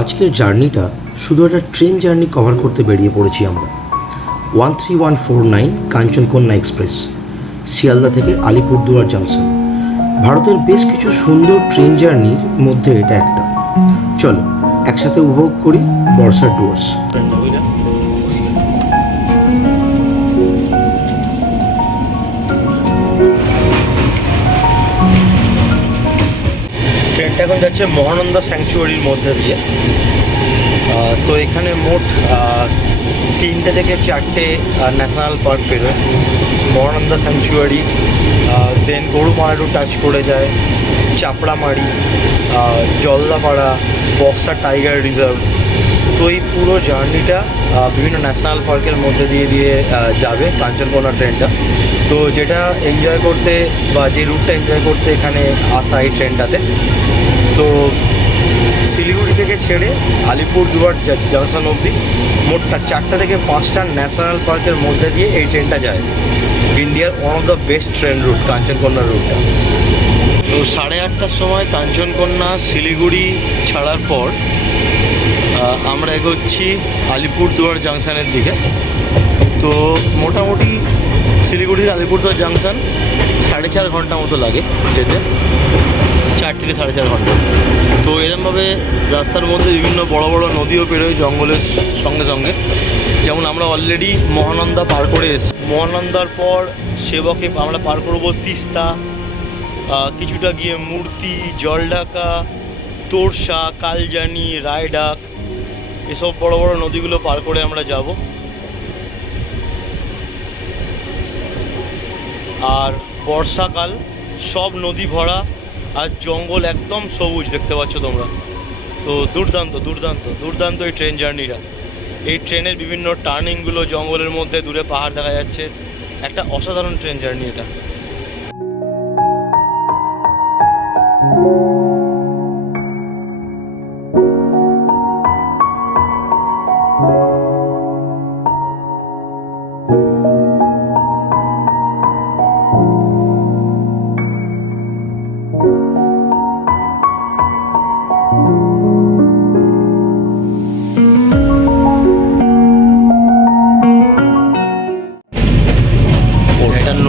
আজকের জার্নিটা শুধু একটা ট্রেন জার্নি কভার করতে বেরিয়ে পড়েছি আমরা। 13149 কাঞ্চনকন্যা এক্সপ্রেস, শিয়ালদা থেকে আলিপুরদুয়ার জাংশন। ভারতের বেশ কিছু সুন্দর ট্রেন জার্নির মধ্যে এটা একটা। চলো একসাথে উপভোগ করি বর্ষার ডুয়ার্স। ট্রেনটা এখন যাচ্ছে মহানন্দা স্যাংচুয়ারির মধ্যে দিয়ে। তো এখানে মোট 3টে থেকে 4টে ন্যাশনাল পার্ক বেরোয়। মহানন্দা স্যাংচুয়ারি, দেন গরুমারা টাচ করে যায়, চাপড়ামারি, জলদাপাড়া, বক্সা টাইগার রিজার্ভ। তো এই পুরো জার্নিটা বিভিন্ন ন্যাশনাল পার্কের মধ্যে দিয়ে যাবে কাঞ্চনকন্যা ট্রেনটা। তো যেটা এনজয় করতে বা যে রুটটা এনজয় করতে এখানে আসা এই ট্রেনটাতে, তো শিলিগুড়ি থেকে ছেড়ে আলিপুরদুয়ার জাংশন অবধি মোট 4টা থেকে 5টা ন্যাশনাল পার্কের মধ্যে দিয়ে এই ট্রেনটা যায়। ইন্ডিয়ার one of the best train root Kanchankanya রুটটা। তো 8:30টার সময় কাঞ্চনকন্যা শিলিগুড়ি ছাড়ার পর আমরা এগোচ্ছি আলিপুরদুয়ার জাংশনের দিকে। তো মোটামুটি শিলিগুড়ির আলিপুরদুয়ার জাংশন 4.5 ঘন্টা মতো লাগে যেতে, 4 থেকে 4.5 ঘন্টা। তো এরকমভাবে রাস্তার মধ্যে বিভিন্ন বড় বড় নদীও পেরোয় জঙ্গলের সঙ্গে সঙ্গে। যেমন আমরা অলরেডি মহানন্দা পার করে এসেছি। মহানন্দার পর সেবকে আমরা পার করবো তিস্তা, কিছুটা গিয়ে মূর্তি, জলঢাকা, তোরসা, কালজানি, রায়ডাক, এসব বড় বড় নদীগুলো পার করে আমরা যাব। আর বর্ষাকাল, সব নদী ভরা আর জঙ্গল একদম সবুজ দেখতে পাচ্ছ তোমরা। তো দুর্দান্ত দুর্দান্ত দুর্দান্ত এই ট্রেন জার্নিটা। এই ট্রেনের বিভিন্ন টার্নিংগুলো, জঙ্গলের মধ্যে দূরে পাহাড় দেখা যাচ্ছে, একটা অসাধারণ ট্রেন জার্নি এটা।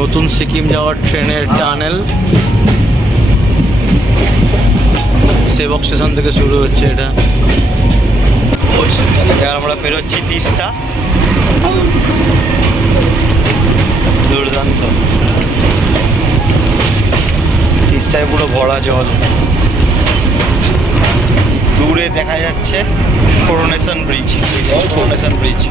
নতুন সিকিম যাওয়ার ট্রেনের টানেল সেবক স্টেশন থেকে শুরু হচ্ছে এটা। এবার আমরা বেরোচ্ছি তিস্তা। দুর্দান্ত, তিস্তায় পুরো ভরা জল। দূরে দেখা যাচ্ছে করোনেশন ব্রিজ, করোনেশন ব্রিজ।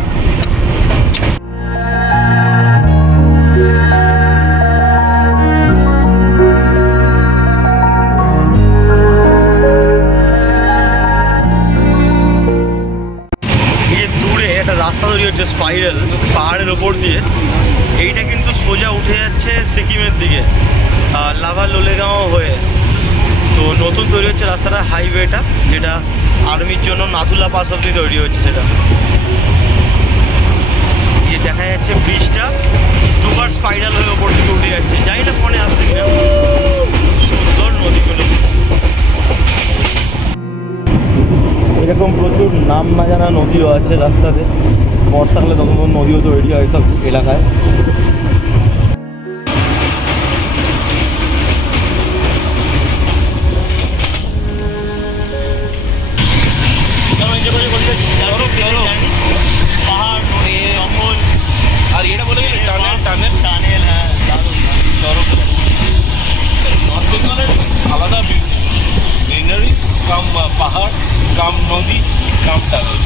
রাস্তা তৈরি হচ্ছে স্পাইরাল পাহাড়ের ওপর দিয়ে, এইটা কিন্তু সোজা উঠে যাচ্ছে সিকিমের দিকে, লাভা লোলেগাঁও হয়ে। তো নতুন তৈরি হচ্ছে রাস্তাটা, হাইওয়েটা, যেটা আর্মির জন্য নাথুলা পাস অব্দি তৈরি হচ্ছে। সেটা যে দেখা যাচ্ছে ব্রিজটা দুবার স্পাইরাল হয়ে ওপর থেকে উঠে যাচ্ছে। যাই না ফোনে আসছে কিনা, সুন্দর নদীগুলো। এরকম প্রচুর নাম না জানা নদীও আছে রাস্তাতে। বর্ষাকালে তখন নদীও তৈরি হয় সব এলাকায়। পাহাড়, নদী, জঙ্গল, আর এটা বলে গেলে টানেল টানেল টানেল। হ্যাঁ, দারুণ চরক। নর্থ বেঙ্গলের আলাদা গ্রিনারিজ কাম পাহাড়, কাম নদী, কাম টানেল।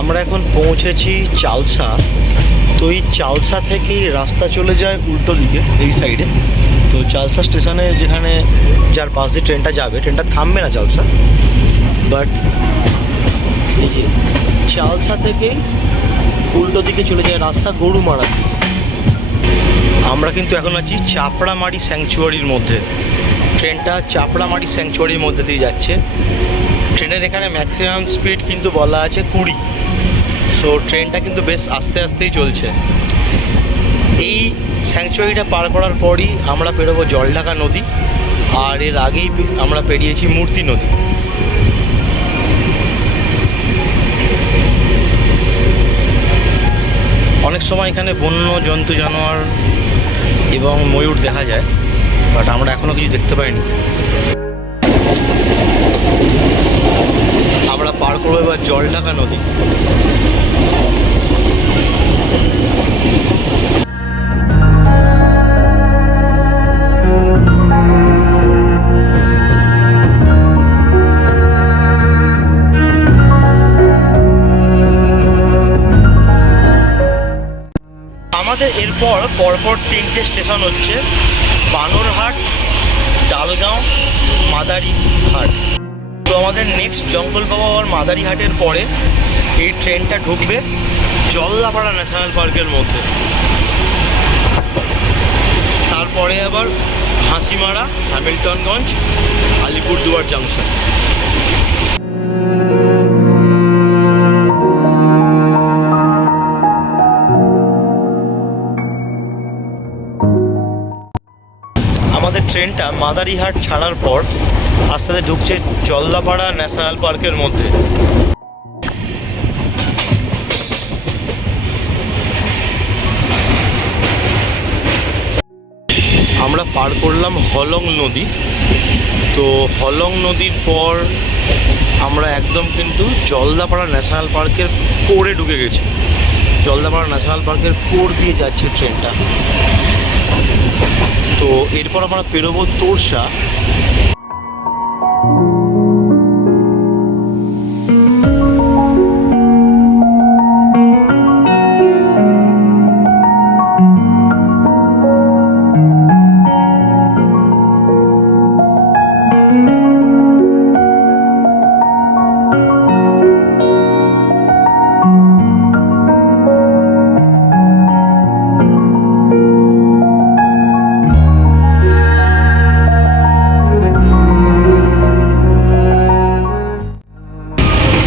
আমরা এখন পৌঁছেছি চালসা। তো এই চালসা থেকেই রাস্তা চলে যায় উল্টো দিকে এই সাইডে। তো চালসা স্টেশনে যেখানে যার পাশ দিয়ে ট্রেনটা যাবে, ট্রেনটা থামবে না চালসা, বাট এই যে চালসা থেকেই উল্টো দিকে চলে যায় রাস্তা গরুমারা। আমরা কিন্তু এখন আছি চাপড়ামারি স্যাংচুয়ারির মধ্যে। ট্রেনটা চাপড়ামারি স্যাংচুয়ারির মধ্যে দিয়ে যাচ্ছে। ট্রেনের এখানে ম্যাক্সিমাম স্পিড কিন্তু বলা আছে 20। সো ট্রেনটা কিন্তু বেশ আস্তে আস্তেই চলছে। এই স্যাংচুয়ারিটা পার করার পরই আমরা পেরোবো জলঢাকা নদী, আর এর আগেই আমরা পেরিয়েছি মূর্তি নদী। অনেক সময় এখানে বন্য জন্তু জানোয়ার এবং ময়ূর দেখা যায়, বাট আমরা এখনও কিছু দেখতে পাইনি। আমরা পার করবো এবার জলঢাকা নদী। আমাদের এরপর পরপর 3টে স্টেশন হচ্ছে বানরহাট, ডালগাঁও, মাদারিহাট। তো আমাদের নেক্সট জঙ্গলবাবা আর মাদারিহাটের পরে এই ট্রেনটা ঢুকবে জলদাপাড়া ন্যাশনাল পার্কের মধ্যে। তারপরে আবার হাসিমারা, হ্যামিল্টনগঞ্জ, আলিপুরদুয়ার জাংশন। আমাদের ট্রেনটা মাদারিহাট ছাড়ার পর আস্তে আস্তে ঢুকছে জলদাপাড়া ন্যাশনাল পার্কের মধ্যে। আমরা পার করলাম হলং নদী। তো হলং নদীর পর আমরা একদম কিন্তু জলদাপাড়া ন্যাশনাল পার্কের কোরে ঢুকে গেছি। জলদাপাড়া ন্যাশনাল পার্কের কোর দিয়ে যাচ্ছে ট্রেনটা। তো এরপর আমরা পেরোবো তোরসা।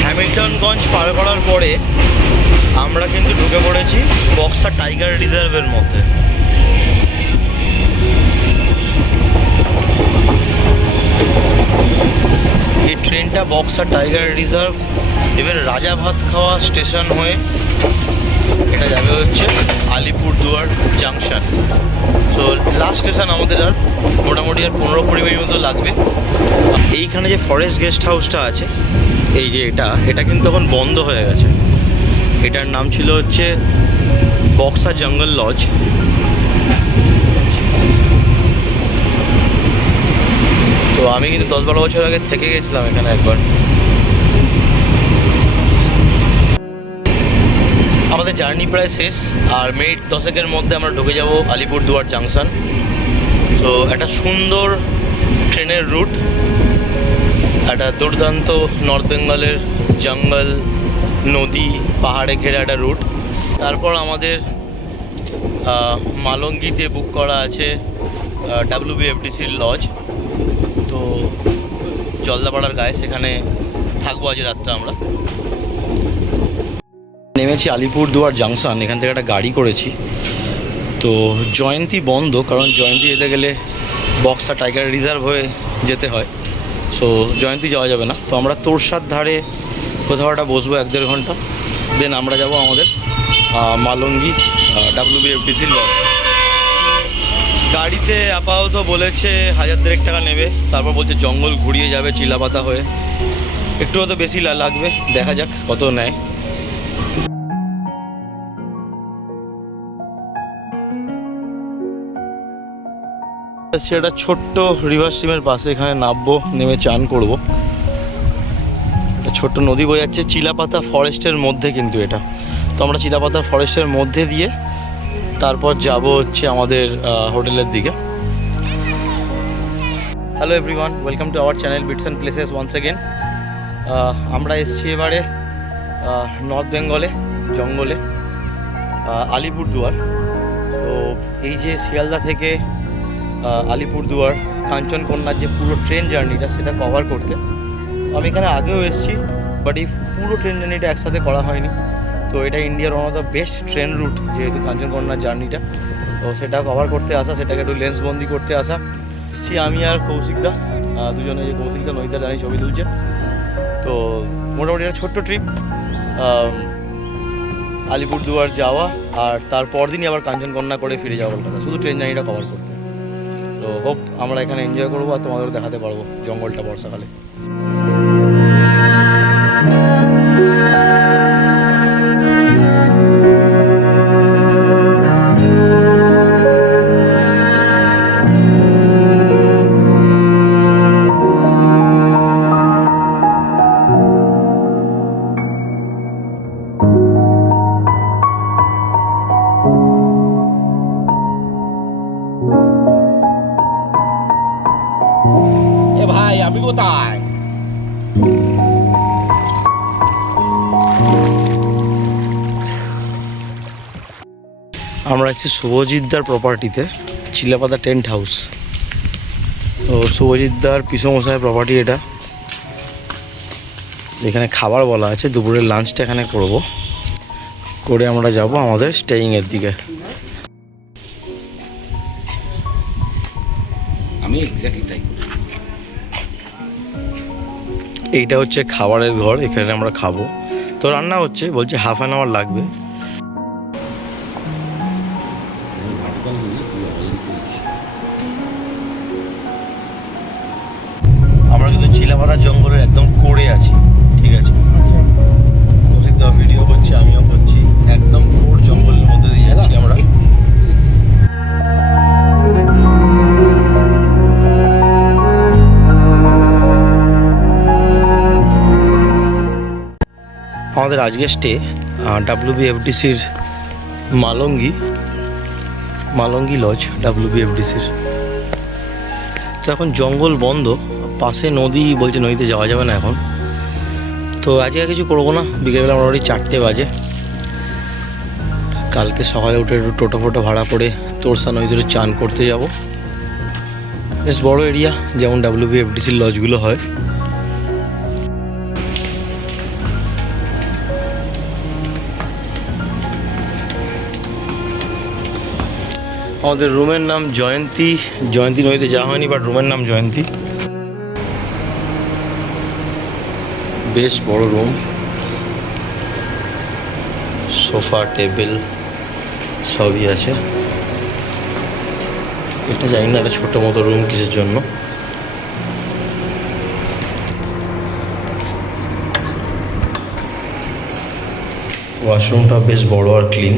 হ্যামিল্টনগঞ্জ পার করার পরে আমরা কিন্তু ঢুকে পড়েছি বক্সা টাইগার রিজার্ভের মধ্যে। এই ট্রেনটা বক্সা টাইগার রিজার্ভ এবার রাজা ভাত খাওয়া স্টেশন হয়ে এটা যাবে হচ্ছে আলিপুরদুয়ার জাংশন। তো লাস্ট স্টেশন আমাদের আর মোটামুটি আর 15-20 মিনিট মতো লাগবে। এইখানে যে ফরেস্ট গেস্ট হাউসটা আছে, এই যে এটা কিন্তু এখন বন্ধ হয়ে গেছে। এটার নাম ছিল হচ্ছে বক্সা জঙ্গল লজ। তো আমি কিন্তু 10-12 বছর আগে থেকে গেছিলাম এখানে একবার। আমাদের জার্নি প্রায় শেষ, আর মিনিট 10-এর মধ্যে আমরা ঢুকে যাব আলিপুরদুয়ার জাংশন। তো একটা সুন্দর ট্রেনের রুট, একটা দুর্দান্ত নর্থ বেঙ্গলের জঙ্গল, নদী, পাহাড়ে ঘেরা একটা রুট। তারপর আমাদের মালঙ্গিতে বুক করা আছে WBFDCর লজ। তো জলদাপাড়ার গায়ে সেখানে থাকবো আজ রাতটা। আমরা নেমেছি আলিপুরদুয়ার জাংশন, এখান থেকে একটা গাড়ি করেছি। তো জয়ন্তী বন্ধ, কারণ জয়ন্তী যেতে গেলে বক্সা টাইগার রিজার্ভ হয়ে যেতে হয়। সো জয়ন্তী যাওয়া যাবে না। তো আমরা তোরসার ধারে কোথাও একটা বসবো 1-1.5 ঘন্টা, দেন আমরা যাব আমাদের মালঙ্গি WBFDCর লজ। গাড়িতে আপাতত বলেছে 1000 টাকা নেবে, তারপর বলছে জঙ্গল ঘুরিয়ে যাবে চিলাপাতা হয়ে, একটু হয়তো বেশি লাগবে, দেখা যাক কত নেয়। সেটা ছোট্ট রিভার স্ট্রিমের পাশে, এখানে নামবো, নেমে চান করব। একটা ছোট্ট নদী বয়ে যাচ্ছে চিলাপাতা ফরেস্টের মধ্যে কিন্তু এটা। তো আমরা চিলাপাতা ফরেস্টের মধ্যে দিয়ে তারপর যাব হচ্ছে আমাদের হোটেলের দিকে। Hello everyone, welcome to our channel bits and places once again. আমরা এসেছি এবারে নর্থ বেঙ্গলে জঙ্গলে আলিপুরদুয়ার। তো এই যে শিয়ালদা থেকে আলিপুরদুয়ার কাঞ্চনকন্যার যে পুরো ট্রেন জার্নিটা সেটা কভার করতে। তো আমি এখানে আগেও এসেছি, বাট এই পুরো ট্রেন জার্নিটা একসাথে করা হয়নি। তো এটা ইন্ডিয়ার one of the best train root, যেহেতু কাঞ্চনকন্যার জার্নিটা, তো সেটা কভার করতে আসা, সেটাকে একটু লেন্সবন্দি করতে আসা। আমি আর কৌশিকদা দুজনে, যে কৌশিকদা নদীতে দাঁড়িয়ে ছবি তুলছে। তো মোটামুটি একটা ছোট্ট ট্রিপ, আলিপুরদুয়ার যাওয়া আর তারপর দিনই আবার কাঞ্চনকন্যা করে ফিরে যাওয়া কলকাতা, শুধু ট্রেন জার্নিটা কভার করতে। তো হোপ আমরা এখানে এনজয় করবো আর তোমাদেরও দেখাতে পারবো জঙ্গলটা বর্ষাকালে। ভাই আমি কোথায়? আমরা আছি শুভজিৎদার প্রপার্টিতে, চিলাপাতা টেন্ট হাউস। তো শুভজিৎদার পিসমশাই প্রপার্টি এটা। এখানে খাবার বলা আছে, দুপুরের লাঞ্চটা এখানে করব, করে আমরা যাব আমাদের স্টেইংয়ের দিকে। আমি এক্স্যাক্টলি তাই। এইটা হচ্ছে খাবারের ঘর, এখানে আমরা খাবো। তো রান্না হচ্ছে, বলছে হাফ অ্যান আওয়ার লাগবে। আমরা কিন্তু চিলাপাতা জঙ্গলের একদম কোরে আছি, ঠিক আছে? কৌশিক দা ভিডিও করছে, আমিও করছি, একদম কোর জঙ্গলের মধ্যে দিয়ে যাচ্ছি আমরা। আমাদের আজকে স্টে WBFDCর মালঙ্গি লজ WBFDCর। তো এখন জঙ্গল বন্ধ, পাশে নদী, বলছে নদীতে যাওয়া যাবে না এখন। তো আজকে আর কিছু করবো না, বিকেলবেলা মোটামুটি 4টে বাজে। কালকে সকালে উঠে একটু টোটো ফোটো ভাড়া করে তোরসা নদীতে চান করতে যাব। বেশ বড় এরিয়া, যেমন WBFDCর লজগুলো হয়। আমাদের রুমের নাম জয়ন্তী নদীতে যাওয়া হয়নি, বাট রুমের নাম জয়ন্তী। বেশ বড় রুম, সোফা টেবিল সবই আছে। এটা জানি না, একটা ছোটো মতো রুম কিসের জন্য। ওয়াশরুমটা বেশ বড় আর ক্লিন।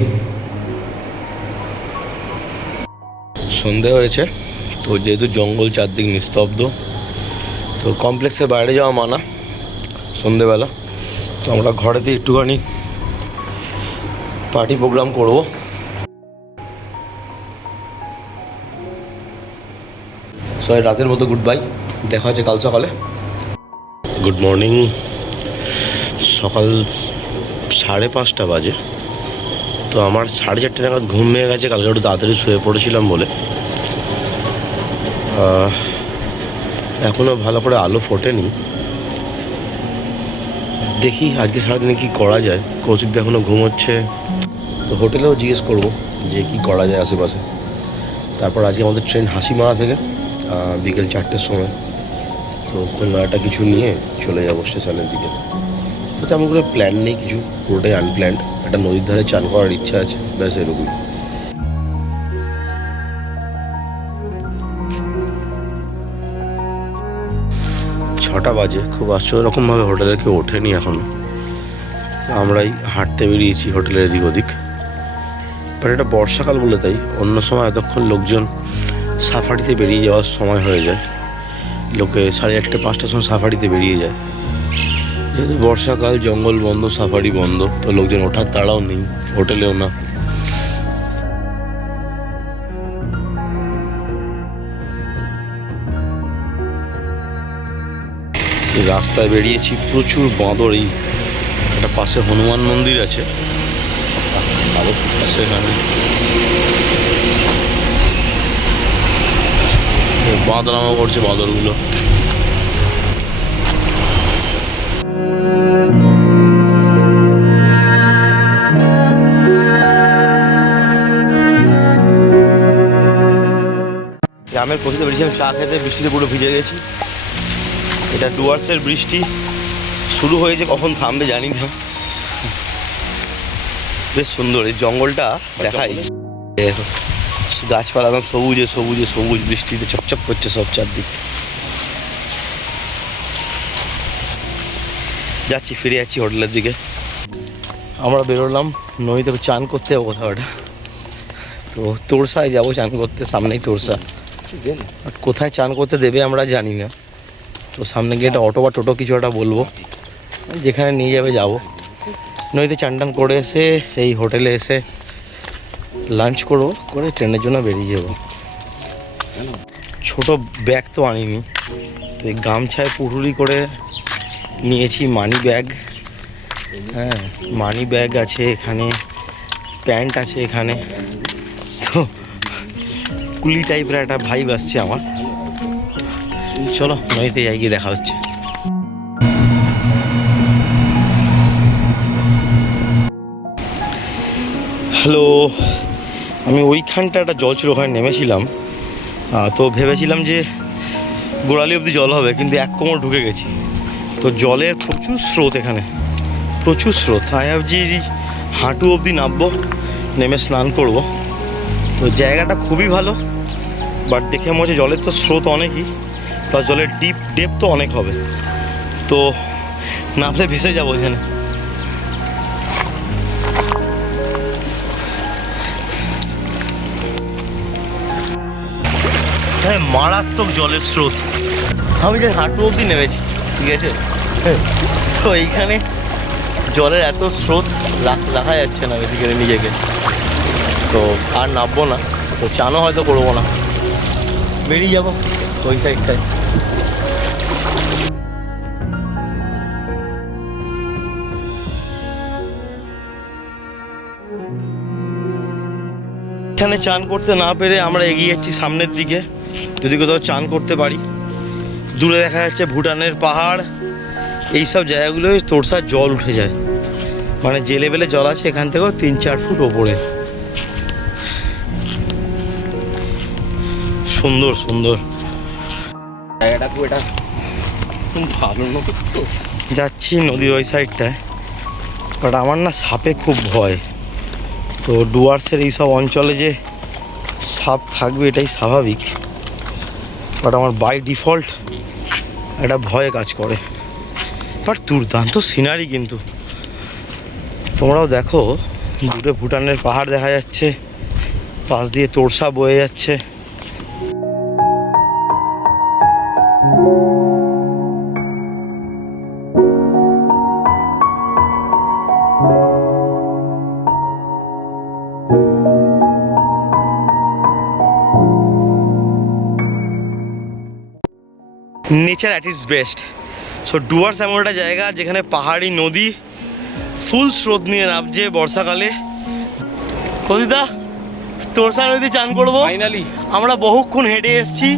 সন্ধে হয়েছে, তো যেহেতু জঙ্গল চারদিক নিস্তব্ধ, তো কমপ্লেক্সের বাইরে যাওয়া মানা সন্ধেবেলা। তো আমরা ঘরেতে একটুখানি পার্টি প্রোগ্রাম করব। সবাই রাতের মতো গুড বাই, দেখা হচ্ছে কাল সকালে। গুড মর্নিং, সকাল 5:30 বাজে। তো আমার 4:30 নাগাদ ঘুম ভেঙে গেছে, কালকে একটু তাড়াতাড়ি শুয়ে পড়েছিলাম বলে। এখনও ভালো করে আলো ফোটেনি, দেখি আজকে সারাদিনে কী করা যায়। কৌশিকদা এখনও ঘুমোচ্ছে, তো হোটেলেও জিজ্ঞেস করবো যে কি করা যায় আশেপাশে। তারপর আজকে আমাদের ট্রেন হাসিমারা থেকে বিকেল 4টের সময়। তো কোনো একটা কিছু নিয়ে চলে যাবো স্টেশনের দিকে। তো তেমন করে প্ল্যান নেই কিছু, পুরোটাই আনপ্ল্যান্ড। একটা নদীর ধারে চান করার ইচ্ছা আছে, ব্যাস এরকমই। ছটা বাজে, খুব আশ্চর্য রকমভাবে হোটেলে কেউ ওঠেনি এখনো। আমরাই হাঁটতে বেরিয়েছি হোটেলের এদিক ওদিক। বাট এটা বর্ষাকাল বলে তাই, অন্য সময় এতক্ষণ লোকজন সাফারিতে বেরিয়ে যাওয়ার সময় হয়ে যায়। লোকে 8:30 5টার সময় সাফারিতে বেরিয়ে যায়। যেহেতু বর্ষাকাল, জঙ্গল বন্ধ, সাফারি বন্ধ, তো লোকজন ওঠার তাড়াও নেই, হোটেলেও না। রাস্তায় বেরিয়েছি, প্রচুর বাঁদর। এই একটা পাশে হনুমান মন্দির আছে, সেখানে বাঁদরামা করছে বাঁদরগুলো। গ্রামের কোথাতে বেরিয়েছিলাম চা খেতে, বৃষ্টিতে পুরো ভিজে গেছি। এটা ডুয়ার্সের বৃষ্টি, শুরু হয়েছে কখন থামবে জানি না। বেশ সুন্দর এই জঙ্গলটা দেখাই, গাছপালা একদম সবুজে সবুজে সবুজ, বৃষ্টিতে চকচক করছে সব চারদিক। যাচ্ছি, ফিরে যাচ্ছি হোটেলের দিকে। আমরা বেরোলাম নদীতে চান করতে যাবো কোথাও, ওটা তো তোরসায় যাবো চান করতে, সামনেই তোরসা। বাট কোথায় চান করতে দেবে আমরা জানি না, তো সামনে গিয়ে একটা অটো বা টোটো কিছু একটা বলবো, যেখানে নিয়ে যাবে যাবো। নদীতে চান টান করে এসে এই হোটেলে এসে লাঞ্চ করবো, করে ট্রেনের জন্য বেরিয়ে যাবো। ছোট ব্যাগ তো আনিনি, তো এই গামছায় পুটুলি করে নিয়েছি মানি ব্যাগ। হ্যাঁ, মানি ব্যাগ আছে এখানে, প্যান্ট আছে এখানে, তো কুলি টাইপের একটা ভাইব আসছে আমার। চলো নদীতে যাই, গিয়ে দেখা হচ্ছে। হ্যালো, আমি ওইখানটা একটা জল ছিল, ওখানে নেমেছিলাম। তো ভেবেছিলাম যে গোড়ালি অবধি জল হবে, কিন্তু এক কোমর ঢুকে গেছি। তো জলের প্রচুর স্রোত এখানে, প্রচুর স্রোত। আমি ভাবছি হাঁটু অবধি নামবো, নেমে স্নান করব। তো জায়গাটা খুবই ভালো, বাট দেখে মনে হচ্ছে জলের তো স্রোত অনেকই, প্লাস জলের ডেপ তো অনেক হবে, তো নামলে ভেসে যাবো এখানে। হ্যাঁ, মারাত্মক জলের স্রোত। আমি যে হাঁটু অবধি নেমেছি, ঠিক আছে। তো এইখানে জলের এত স্রোত রাখা যাচ্ছে না বেসিক্যালি নিজেকে, তো আর নামবো না। তো চানও হয়তো করবো না, বেরিয়ে যাবো ওই সাইডটায়। এখানে চান করতে না পেরে আমরা এগিয়ে যাচ্ছি সামনের দিকে, যদি কোথাও চান করতে পারি। দূরে দেখা যাচ্ছে ভুটানের পাহাড়, এইসব জায়গাগুলোয় তোরসার জল উঠে যায়, মানে যে লেভেলে জল আছে এখান থেকেও 3-4 ফুট ওপরে। সুন্দর সুন্দর জায়গাটা খুব এটা ভালো নদী তো। যাচ্ছি নদীর ওই সাইডটায়, বাট আমার না সাপে খুব ভয়। তো ডুয়ার্সের এইসব অঞ্চলে যে সাপ থাকবে এটাই স্বাভাবিক, বাট আমার বাই ডিফল্ট একটা ভয়ে কাজ করে। বাট দুর্দান্ত সিনারি কিন্তু, তোমরাও দেখো, দূরে ভুটানের পাহাড় দেখা যাচ্ছে, পাশ দিয়ে তোরসা বয়ে যাচ্ছে। Nature at it's best. So Dooars এমন একটা জায়গা যেখানে পাহাড়ি নদী ফুল স্রোত নিয়ে নামছে বর্ষাকালে। কদিদা তোরসা নদীতে চান করবো ফাইনালি আমরা বহুক্ষণ হেঁটে এসেছি,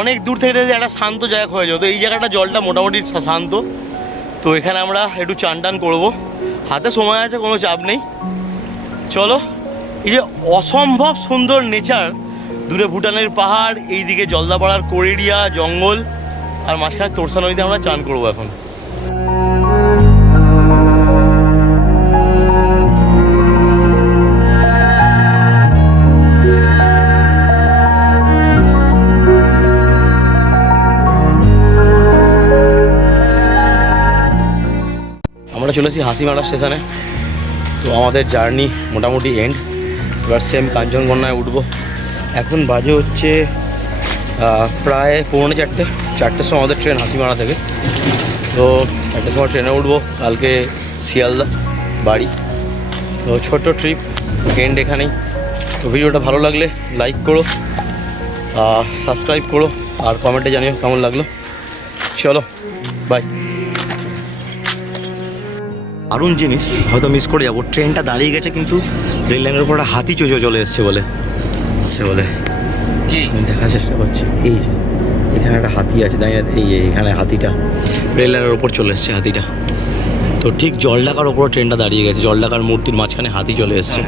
অনেক দূর থেকে একটা শান্ত জায়গা হয়ে যেত। এই জায়গাটা জলটা মোটামুটি শান্ত, তো এখানে আমরা একটু চান টান করবো, হাতে সময় আছে, কোনো চাপ নেই। চলো, এই যে অসম্ভব সুন্দর নেচার, দূরে ভুটানের পাহাড়, এইদিকে জলদাপাড়ার কোরেরিয়া জঙ্গল, আর মাঝখানে তোরসা নদীতে আমরা চান করবো এখন। আমরা চলেছি হাসিমারা স্টেশনে। তো আমাদের জার্নি মোটামুটি এন্ড, এবার সেম কাঞ্চনকন্যায় উঠবো। এখন বাজে হচ্ছে প্রায় 4:45-4টের সময় আমাদের ট্রেন হাসিমারা থেকে। তো 4টের সময় ট্রেনে উঠবো, কালকে শিয়ালদা বাড়ি। তো ছোট্ট ট্রিপ এন্ড এখানেই। তো ভিডিওটা ভালো লাগলে লাইক করো, সাবস্ক্রাইব করো, আর কমেন্টে জানিও কেমন লাগলো। চলো বাই। দারুণ জিনিস, হয়তো মিস করে যাবো, ট্রেনটা দাঁড়িয়ে গেছে কিন্তু রেল লাইনের উপর একটা হাতি চলে এসছে বলে কি দেখার চেষ্টা করছি। এই যে এখানে একটা হাতি আছে দাঁড়িয়ে, এই এখানে হাতিটা রেল লাইনের ওপর চলে এসছে হাতিটা। তো ঠিক জলঢাকার ওপর ট্রেনটা দাঁড়িয়ে গেছে, জলঢাকার মূর্তির মাঝখানে হাতি চলে এসছে।